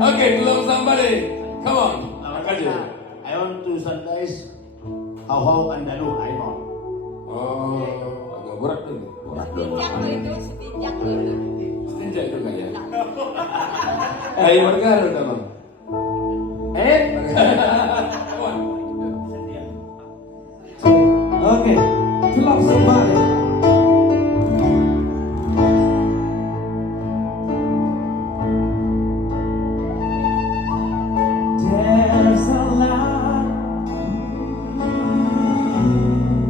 Okay, love somebody. Come on. I want to sanitize how and dalu I know. Oh, agak berat ini. Setijak lo itu, setijak lo itu. Setinjak itu nggak ya? Ayo bergaru udah bang. Come on. Okay, to love somebody. There's a lot,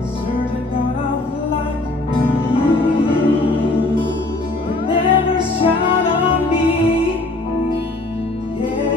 certain kind of light, will never shine on me. Yeah.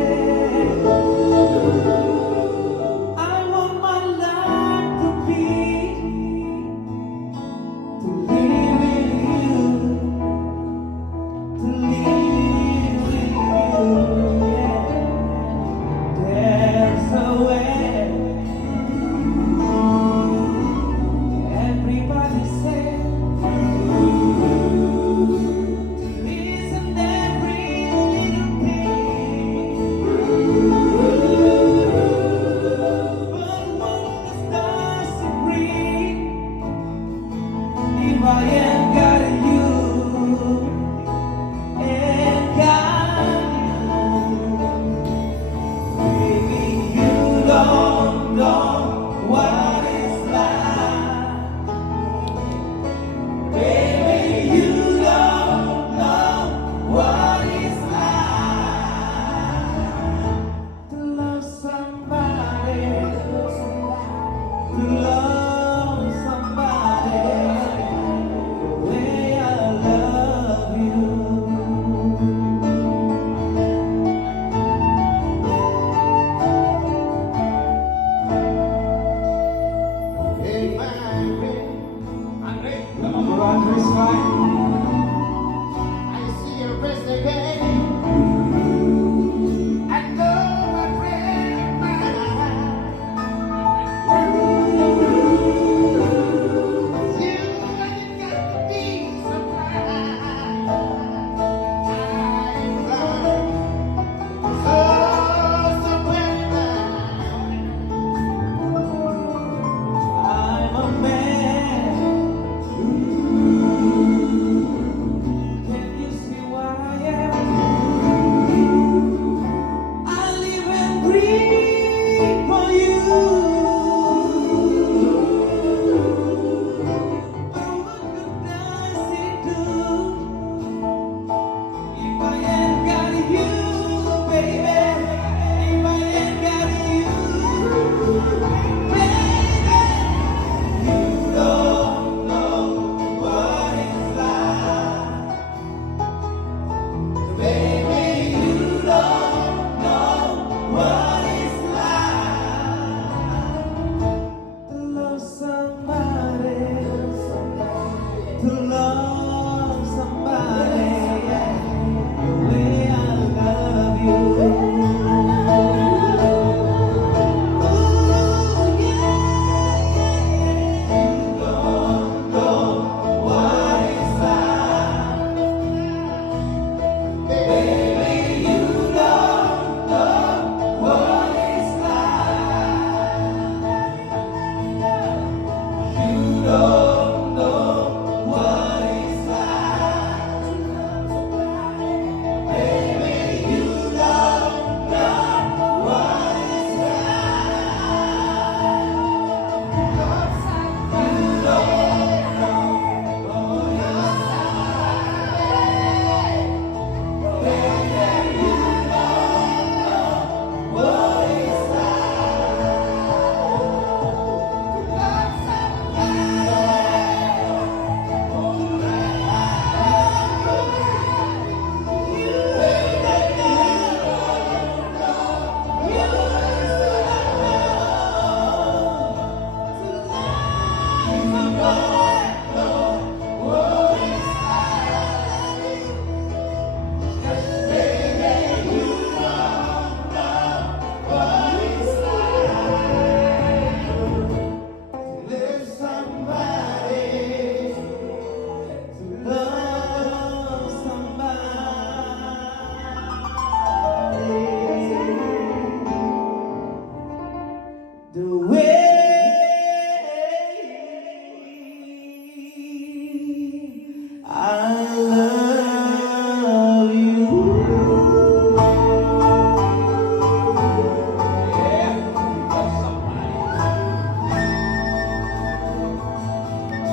I love you.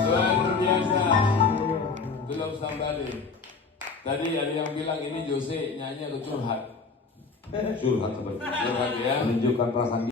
Luar biasa. Itu Love Somebody. Tadi ada yang bilang ini Jose nyanyi atau curhat? Curhat seperti Curhat ya. menunjukkan perasaan